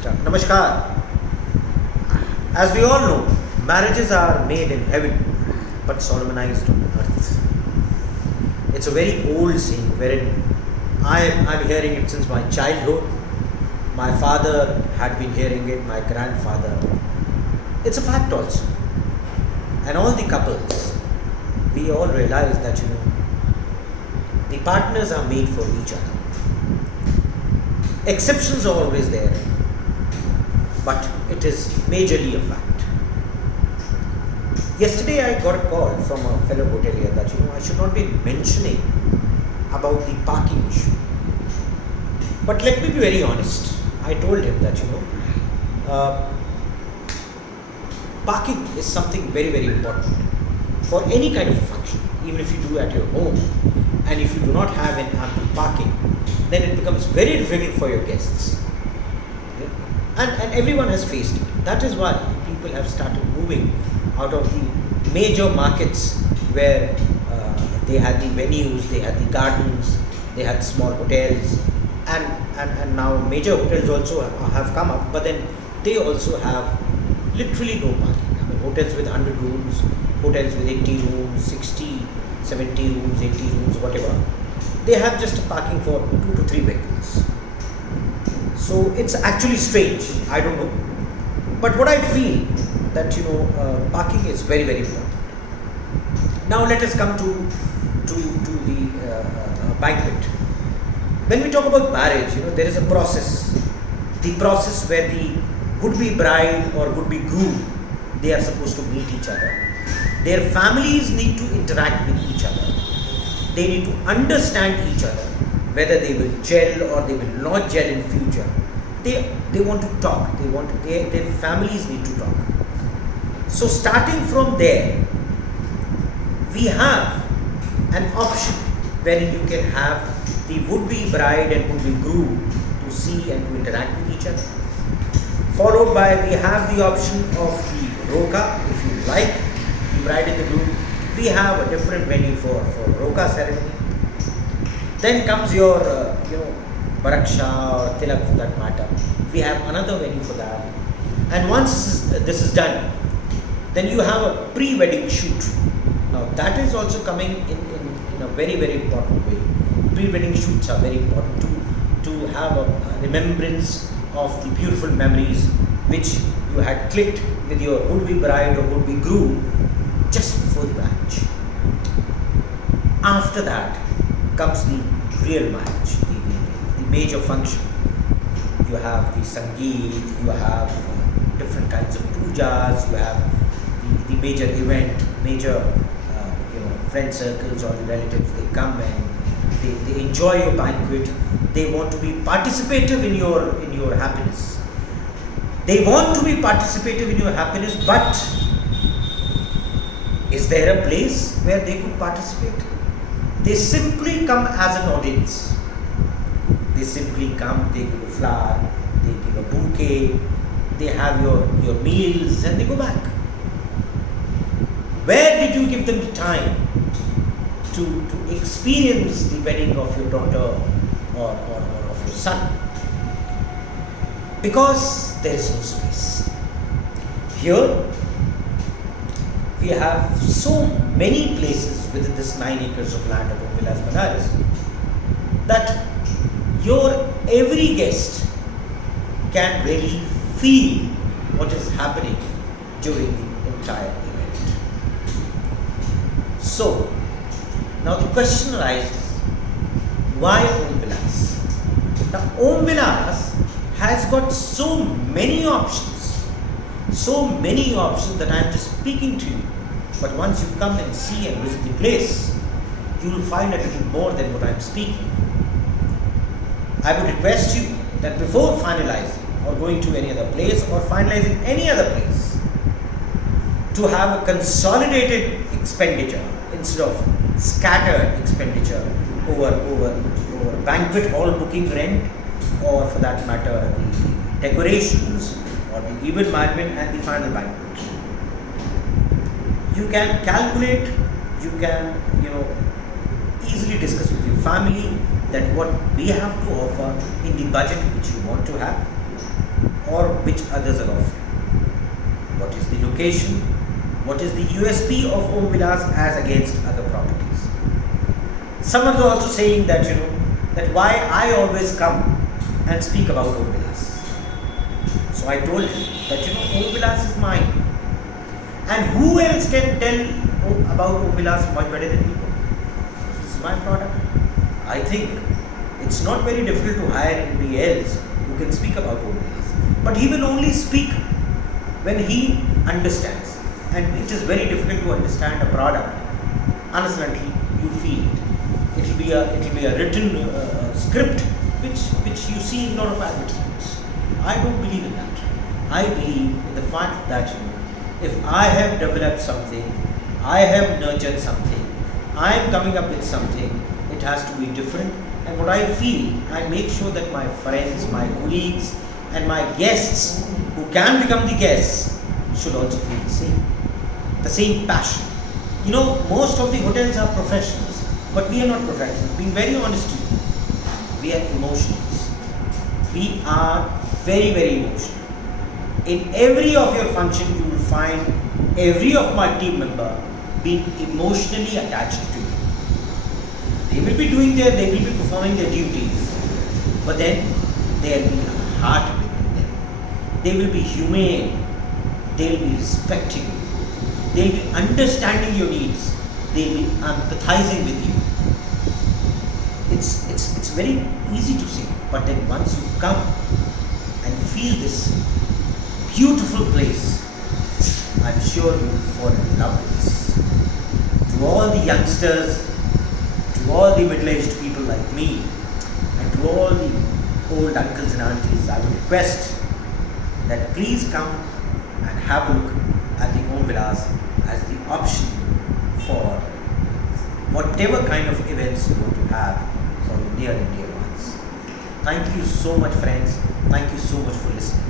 Start. Namaskar. As we all know, marriages are made in heaven but solemnized on earth. It's a very old saying wherein I'm hearing it since my childhood. My father had been hearing it, my grandfather. It's a fact also. And all the couples, we all realize that, the partners are made for each other. Exceptions are always there, but it is majorly a fact. Yesterday I got a call from a fellow hotelier that I should not be mentioning about the parking issue. But let me be very honest. I told him that parking is something very, very important for any kind of a function. Even if you do at your home, and if you do not have an ample parking, then it becomes very difficult for your guests. And everyone has faced it. That is why people have started moving out of the major markets where they had the venues, they had the gardens, they had small hotels, and now major hotels also have come up, but then they also have literally no parking. I mean, hotels with 100 rooms, hotels with 80 rooms, 60, 70 rooms, 80 rooms, whatever. They have just parking for 2 to 3 vehicles. So it's actually strange. I don't know. But what I feel that parking is very, very important. Now let us come to the banquet. When we talk about marriage, there is a process. The process where the would-be bride or would-be groom, they are supposed to meet each other. Their families need to interact with each other. They need to understand each other, whether they will gel or they will not gel in future. They want to talk. Their families need to talk. So starting from there, we have an option where you can have the would-be bride and would-be groom to see and to interact with each other. Followed by, we have the option of the roka, if you like, the bride and the groom. We have a different venue for roka ceremony. Then comes your, baraksha or tilak for that matter. We have another venue for that. And once this is done, then you have a pre-wedding shoot. Now that is also coming in a very, very important way. Pre-wedding shoots are very important to have a remembrance of the beautiful memories which you had clicked with your would-be bride or would-be groom just before the marriage. After that comes the real marriage, the major function. You have the sangeet, you have different kinds of pujas, you have the major event, major friend circles or the relatives, they come and they enjoy your banquet. They want to be participative in your happiness. They want to be participative in your happiness, but is there a place where they could participate? They simply come as an audience. They simply come, they give a flower, they give a bouquet, they have your meals and they go back. Where did you give them the time to experience the wedding of your daughter or of your son? Because there is no space. Here, we have so many places within this 9 acres of land of Om Vilas Benares that your every guest can really feel what is happening during the entire event. So, now the question arises, why Om Vilas? Now, Om Vilas has got so many options that I am just speaking to you. But once you come and see and visit the place, you will find a little more than what I am speaking. I would request you that before finalizing or going to any other place or finalizing any other place, to have a consolidated expenditure instead of scattered expenditure over banquet hall booking rent, or for that matter the decorations or the event management and the final banquet. You can calculate, you can easily discuss with your family that what we have to offer in the budget which you want to have, or which others are offering. What is the location? What is the USP of Om Vilas as against other properties? Someone is also saying that, that why I always come and speak about Om Vilas. So I told him that, Om Vilas is mine. And who else can tell about Om Vilas much better than me? This is my product. I think it's not very difficult to hire anybody else who can speak about Om Vilas. But he will only speak when he understands. And it is very difficult to understand a product unless and until you feel it. It will be a written script which you see in a lot of advertisements. I don't believe in that. I believe in the fact that if I have developed something, I have nurtured something, I am coming up with something, it has to be different. And what I feel, I make sure that my friends, my colleagues, and my guests who can become the guests should also feel the same passion. Most of the hotels are professionals, but we are not professionals. Being very honest with you, we are emotionals. We are very, very emotional. In every of your function, you will find every of my team member being emotionally attached to you. They will be performing their duties, but then there will be a heart within them. They will be humane. They will be respecting you. They will be understanding your needs. They will be empathizing with you. It's very easy to say, but then once you come and feel this beautiful place, I'm sure you will fall in love with this. To all the youngsters, to all the middle-aged people like me, and to all the old uncles and aunties, I would request that please come and have a look at the Om Vilas as the option for whatever kind of events you want to have for your near and dear ones. Thank you so much, friends. Thank you so much for listening.